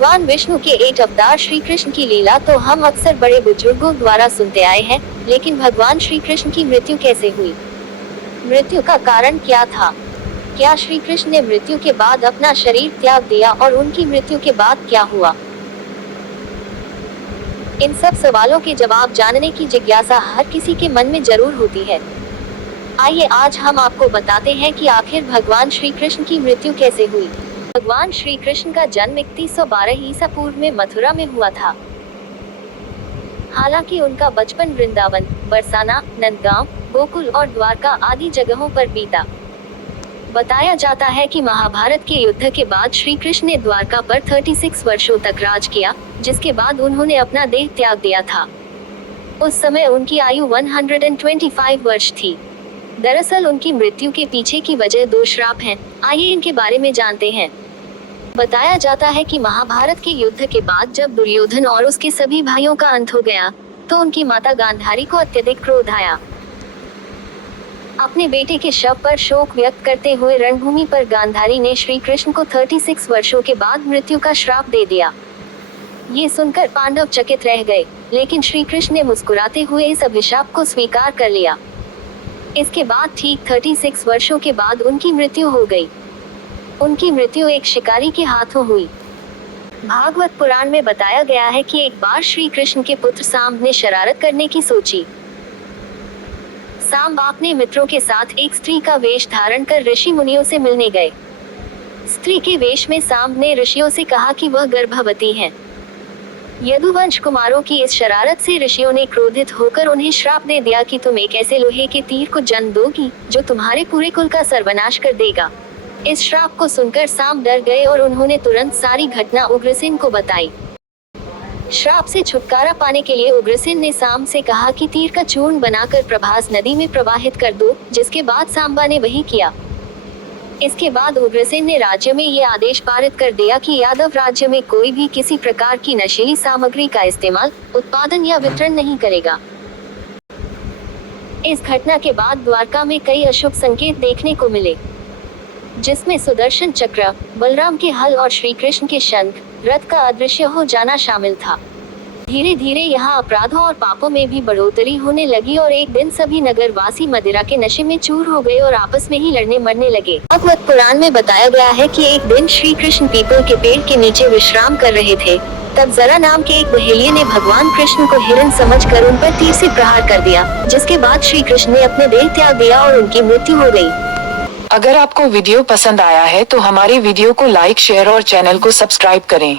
भगवान विष्णु के 8 अवतार श्री कृष्ण की लीला तो हम अक्सर बड़े बुजुर्गों द्वारा सुनते आए हैं, लेकिन भगवान श्री कृष्ण की मृत्यु कैसे हुई? मृत्यु का कारण क्या था? क्या श्री कृष्ण ने मृत्यु के बाद अपना शरीर त्याग दिया और उनकी मृत्यु के बाद क्या हुआ? इन सब सवालों के जवाब जानने की जिज्ञासा हर किसी के मन में जरूर होती है। आइए आज हम आपको बताते हैं कि आखिर भगवान श्री कृष्ण की मृत्यु कैसे हुई। भगवान श्री कृष्ण का जन्म 3112 ईसा पूर्व में मथुरा में हुआ था। हालांकि उनका बचपन वृंदावन, बरसाना, नंदगांव, गोकुल और द्वारका आदि जगहों पर बीता। बताया जाता है कि महाभारत के युद्ध के बाद श्री कृष्ण ने द्वारका पर 36 वर्षों तक राज किया, जिसके बाद उन्होंने अपना देह त्याग दिया था। उस समय उनकी आयु 125 वर्ष थी। दरअसल उनकी मृत्यु के पीछे की वजह 2 श्राप हैं। आइए इनके बारे में जानते हैं। बताया जाता है कि महाभारत के युद्ध के बाद जब दुर्योधन और उसके सभी भाइयों का अंत हो गया, तो उनकी माता गांधारी को अत्यधिक क्रोध आया। अपने बेटे के शव पर शोक व्यक्त करते हुए रणभूमि पर गांधारी ने श्री कृष्ण को 36 वर्षों के बाद मृत्यु का श्राप दे दिया। ये सुनकर पांडव चकित रह गए, लेकिन श्री कृष्ण ने मुस्कुराते हुए इस अभिशाप को स्वीकार कर लिया। इसके बाद ठीक 36 वर्षों के बाद उनकी मृत्यु हो गई। उनकी मृत्यु एक शिकारी के हाथों हुई। भागवत पुराण में बताया गया है कि एक बार श्री कृष्ण के पुत्र सांब ने शरारत करने की सोची। सांब अपने मित्रों के साथ एक स्त्री का वेश धारण कर ऋषि मुनियों से मिलने गए। स्त्री के वेश में सांब ने ऋषियों से कहा कि वह गर्भवती हैं। यदुवंश कुमारों की इस शरारत से ऋषियों ने क्रोधित होकर उन्हें श्राप दे दिया कि तुम एक ऐसे लोहे के तीर को जन्म दोगी जो तुम्हारे पूरे कुल का सर्वनाश कर देगा। इस श्राप को सुनकर सांब डर गए और उन्होंने तुरंत सारी घटना उग्रसेन को बताई। श्राप से छुटकारा पाने के लिए उग्रसेन ने सांब से कहा कि तीर का चूर्ण बनाकर प्रभास नदी में प्रवाहित कर दो, जिसके बाद सांबा ने वही किया। इसके बाद उग्रसेन ने राज्य में ये आदेश पारित कर दिया कि यादव राज्य में कोई भी किसी प्रकार की नशीली सामग्री का इस्तेमाल, उत्पादन या वितरण नहीं करेगा। इस घटना के बाद द्वारका में कई अशुभ संकेत देखने को मिले, जिसमें सुदर्शन चक्र, बलराम के हल और श्री कृष्ण के शंख, रथ का अदृश्य हो जाना शामिल था। धीरे धीरे यहाँ अपराधों और पापों में भी बढ़ोतरी होने लगी और एक दिन सभी नगरवासी मदिरा के नशे में चूर हो गए और आपस में ही लड़ने मरने लगे। भागवत पुराण में बताया गया है कि एक दिन श्री कृष्ण पीपल के पेड़ के नीचे विश्राम कर रहे थे। तब जरा नाम के एक बहेलिये ने भगवान कृष्ण को हिरण समझकर उन पर तीर से प्रहार कर दिया, जिसके बाद श्री कृष्ण ने अपने देह त्याग दिया और उनकी मृत्यु हो गई। अगर आपको वीडियो पसंद आया है तो हमारे वीडियो को लाइक, शेयर और चैनल को सब्सक्राइब करें।